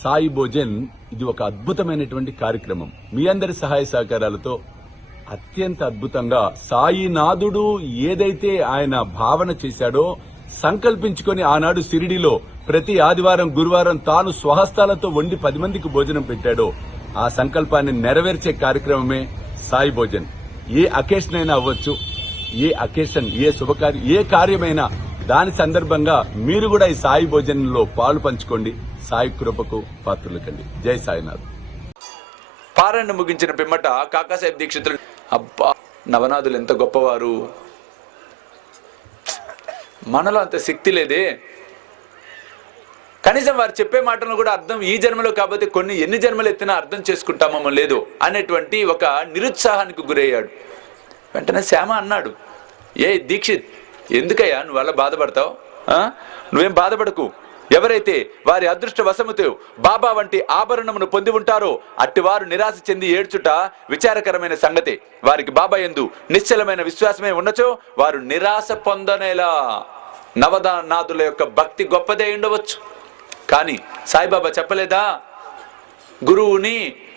సాయి భోజన్ ఇది ఒక అద్భుతమైనటువంటి కార్యక్రమం. మీ అందరి సహాయ సహకారాలతో అత్యంత అద్భుతంగా సాయినాథుడు ఏదైతే ఆయన భావన చేశాడో సంకల్పించుకొని ఆనాడు షిరిడీలో ప్రతి ఆదివారం గురువారం తాను స్వహస్తాలతో వండి 10 మందికి భోజనం పెట్టాడో ఆ సంకల్పాన్ని నెరవేర్చే కార్యక్రమమే సాయి భోజన్. ఏ అకేషన్ అయినా అవ్వచ్చు, ఏ అకేషన్, ఏ శుభకార్యం, ఏ కార్యమైనా దాని సందర్భంగా మీరు కూడా ఈ సాయి భోజనంలో పాలు పంచుకోండి. సాయి కృపకు పాత్రులకండి. జై సాయినాథ్. పారాయణ ముగించిన పిమ్మట కాకాసాహెబ్ దీక్షితులు, అబ్బా నవనాథులు ఎంత గొప్పవారు, మనలో అంత శక్తి లేదే, కనీసం వారు చెప్పే మాటలను కూడా అర్థం ఈ జన్మలో కాకపోతే ఎన్ని జన్మలు ఎత్తినా అర్థం చేసుకుంటామో లేదు అనేటువంటి ఒక నిరుత్సాహానికి గురయ్యాడు. వెంటనే శ్యామ అన్నాడు, ఏ దీక్షిత్, ఎందుకయ్యా నువ్వు అలా బాధపడతావు? నువ్వేం బాధపడకు. ఎవరైతే వారి అదృష్ట వశముతో బాబా వంటి ఆభరణమును పొంది ఉంటారో అట్టివారు నిరాశ చెంది ఏడ్చుట విచారకరమైన సంగతే. వారికి బాబా యందు నిశ్చలమైన విశ్వాసమే ఉన్నచో వారు నిరాశ పొందనేలా. నవనాథుల యొక్క భక్తి గొప్పదే ఉండవచ్చు, కానీ సాయిబాబా చెప్పలేదా, గురువుని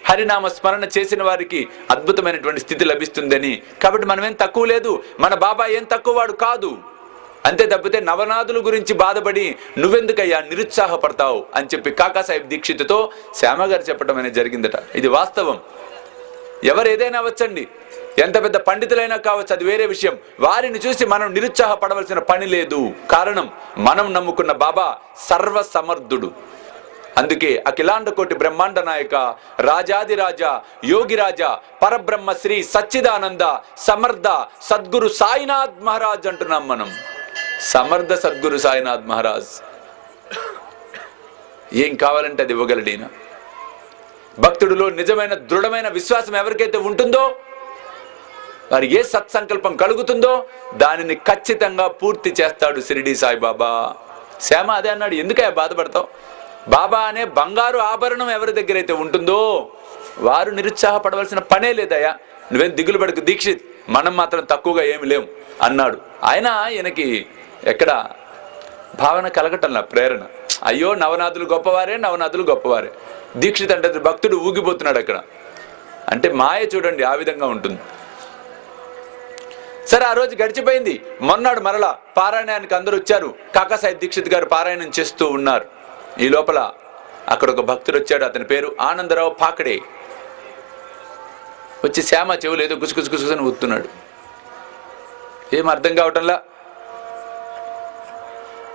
హరినామ స్మరణ చేసిన వారికి అద్భుతమైనటువంటి స్థితి లభిస్తుందని. కాబట్టి మనమేం తక్కువ లేదు, మన బాబా ఏం తక్కువ వాడు కాదు. అంతే తప్పితే నవనాథుల గురించి బాధపడి నువ్వెందుకయ్యా నిరుత్సాహపడతావు అని చెప్పి కాకాసాహెబ్ దీక్షిత్తో శ్యామగారు చెప్పడం అనేది జరిగిందట. ఇది వాస్తవం. ఎవరు ఏదైనా అవ్వచ్చండి, ఎంత పెద్ద పండితులైనా కావచ్చు, అది వేరే విషయం. వారిని చూసి మనం నిరుత్సాహపడవలసిన పని లేదు. కారణం మనం నమ్ముకున్న బాబా సర్వసమర్థుడు. అందుకే అఖిలాండ కోటి బ్రహ్మాండ నాయక రాజాదిరాజ యోగిరాజా పరబ్రహ్మ శ్రీ సచ్చిదానంద సమర్థ సద్గురు సాయినాథ్ మహారాజ్ అంటున్నాం మనం. సమర్థ సద్గురు సాయినాథ్ మహారాజ్ ఏం కావాలంటే అది ఇవ్వగలడీన. భక్తుడిలో నిజమైన దృఢమైన విశ్వాసం ఎవరికైతే ఉంటుందో, వారి ఏ సత్సంకల్పం కలుగుతుందో దానిని ఖచ్చితంగా పూర్తి చేస్తాడు షిరిడీ సాయిబాబా. శ్యామ అదే అన్నాడు, ఎందుకయ్యా బాధపడతావు? బాబా అనే బంగారు ఆభరణం ఎవరి దగ్గర అయితే ఉంటుందో వారు నిరుత్సాహపడవలసిన పనే లేదయ్యా, నువ్వేం దిగులు పడకు దీక్షిత్, మనం మాత్రం తక్కువగా ఏమి లేం అన్నాడు. ఆయన ఈయనకి ఎక్కడ భావన కలగటంలా, ప్రేరణ. అయ్యో నవనాథులు గొప్పవారే, నవనాథులు గొప్పవారే. దీక్షిత్ అంటే భక్తుడు ఊగిపోతున్నాడు అక్కడ. అంటే మాయ చూడండి ఆ విధంగా ఉంటుంది. సరే, ఆ రోజు గడిచిపోయింది. మొన్నాడు మరలా పారాయణానికి అందరూ వచ్చారు. కాకాసాహెబ్ దీక్షిత్ గారు పారాయణం చేస్తూ ఉన్నారు. ఈ లోపల అక్కడ ఒక భక్తుడు వచ్చాడు. అతని పేరు ఆనందరావు పాకడే. వచ్చి శ్యామ చెవులు ఏదో గుసగుసగుసని ఊతున్నాడు. ఏం అర్థం కావటంలా.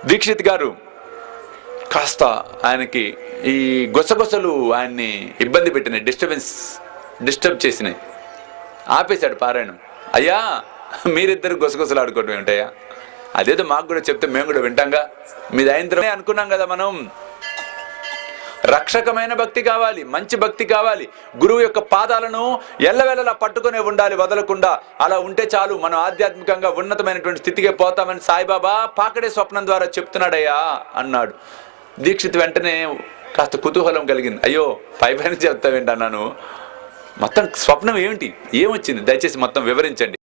దీక్షిత్ గారు కాస్త ఆయనకి ఈ గుసగుసలు ఆయన్ని ఇబ్బంది పెట్టినాయి, డిస్టర్బ్ చేసినాయి. ఆపేశాడు పారాయణం. అయ్యా మీరిద్దరు గుసగుసలు ఆడుకోవటం ఏమిటయ్యా? అదేదో మాకు కూడా చెప్తే మేము కూడా వింటాంగా. మీది అయిన అనుకున్నాం కదా మనం. రక్షకమైన భక్తి కావాలి, మంచి భక్తి కావాలి. గురువు యొక్క పాదాలను ఎల్లవెల్లలా పట్టుకునే ఉండాలి, వదలకుండా. అలా ఉంటే చాలు, మనం ఆధ్యాత్మికంగా ఉన్నతమైనటువంటి స్థితికి పోతామని సాయిబాబా పాకడే స్వప్నం ద్వారా చెప్తున్నాడయ్యా అన్నాడు. దీక్షిత్ వెంటనే కాస్త కుతూహలం కలిగింది. అయ్యో పైపైన చెప్తావేంటి అన్నాను, మొత్తం స్వప్నం ఏమిటి, ఏమొచ్చింది, దయచేసి మొత్తం వివరించండి.